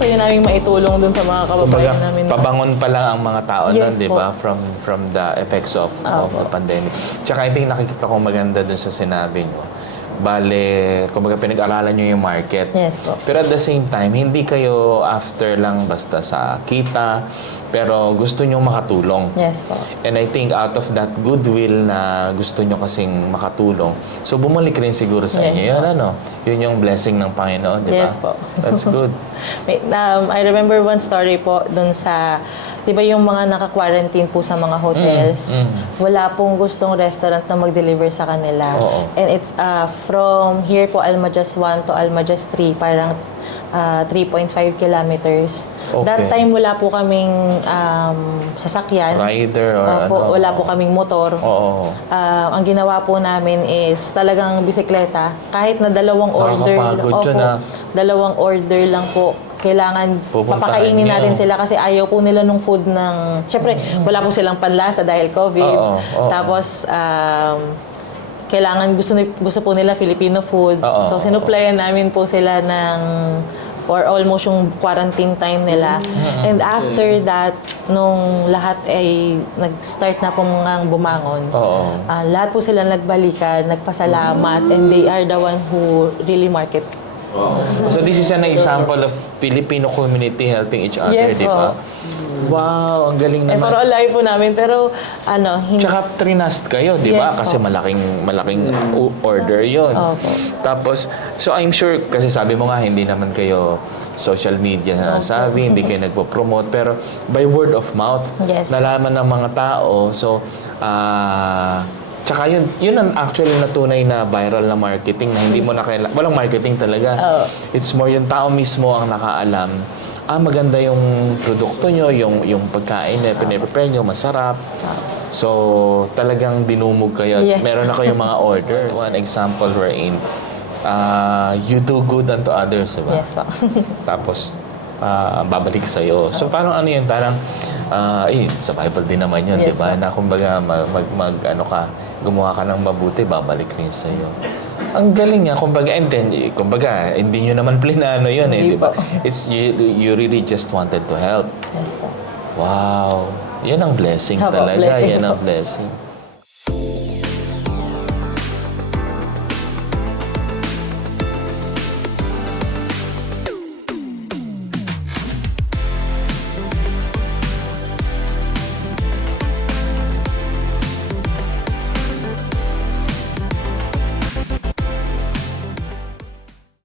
pwede namin maitulong dun sa mga Kumbaga, kababayan namin. pabangon pa lang ang mga tao Yes nun, di po. ba? From the effects of the pandemic. Tsaka I think nakikita ko maganda dun sa sinabi nyo. Bale, kumbaga pinag-aralan nyo yung market. Yes po. Pero at the same time, hindi kayo after lang basta sa kita, pero gusto nyo makatulong. Yes po. And I think out of that goodwill na gusto nyo kasing makatulong, so bumalik rin siguro sa Yes, inyo. Yun, ano? Yun yung blessing ng Panginoon, di ba? Yes po. That's good. I remember one story po dun sa, di ba yung mga naka-quarantine po sa mga hotels, wala pong gustong restaurant na mag-deliver sa kanila. Oo. And it's from here po, Almajas 1 to Almajas 3, parang 3.5 kilometers. Okay. That time wala po kaming sasakyan. Rider or Opo, ano? wala po kaming motor. Oo. Ang ginawa po namin is talagang bisikleta. Kahit na dalawang order, Nakakapagod yun, ah. dalawang order lang po. Kailangan Pupuntahan papakainin niyo. natin sila kasi ayaw po nila nung food ng... Siyempre, wala po silang panlasa dahil COVID. Oo. Tapos, kailangan gusto po nila Filipino food. Oo. So, sinuplayan namin po sila ng for almost yung quarantine time nila. And after that, nung lahat ay nag-start na pong bumangon, Oo. lahat po sila nagbalikan, nagpasalamat, and they are the one who really market. So this is an example of Filipino community helping each other, Yes di ba? po. Wow, ang galing Eh, naman. for all life po namin, pero hindi. Tsaka trinast kayo, di ba? Yes, Kasi po. malaking order yon. Opo. Tapos, so I'm sure, kasi sabi mo nga, hindi naman kayo social media na sabi, hindi kayo nagpo-promote, pero by word of mouth, Yes. nalaman ng mga tao. So, tsaka yun ang actually na tunay na viral na marketing na hindi mo na kailangan, walang marketing talaga. Oo. It's more yung tao mismo ang nakaalam. Maganda yung produkto nyo, yung pagkain na piniprepare nyo, masarap. So, talagang dinumog kayo. Yes. Meron na kayong mga orders. One example wherein, you do good unto others, diba? Yes po. Tapos, babalik sa'yo. So, parang ano yun? Parang, sa Bible din naman yun, Yes, di ba? sir. Na kumbaga, gumawa ka ng mabuti, babalik rin sa'yo. Ang galing nga, kumbaga, and then, kumbaga, hindi nyo naman plinano yun, Hindi di ba? po. It's, you really just wanted to help. Yes po. Wow. Yan ang blessing Opo, talaga. blessing Yan ang po. blessing.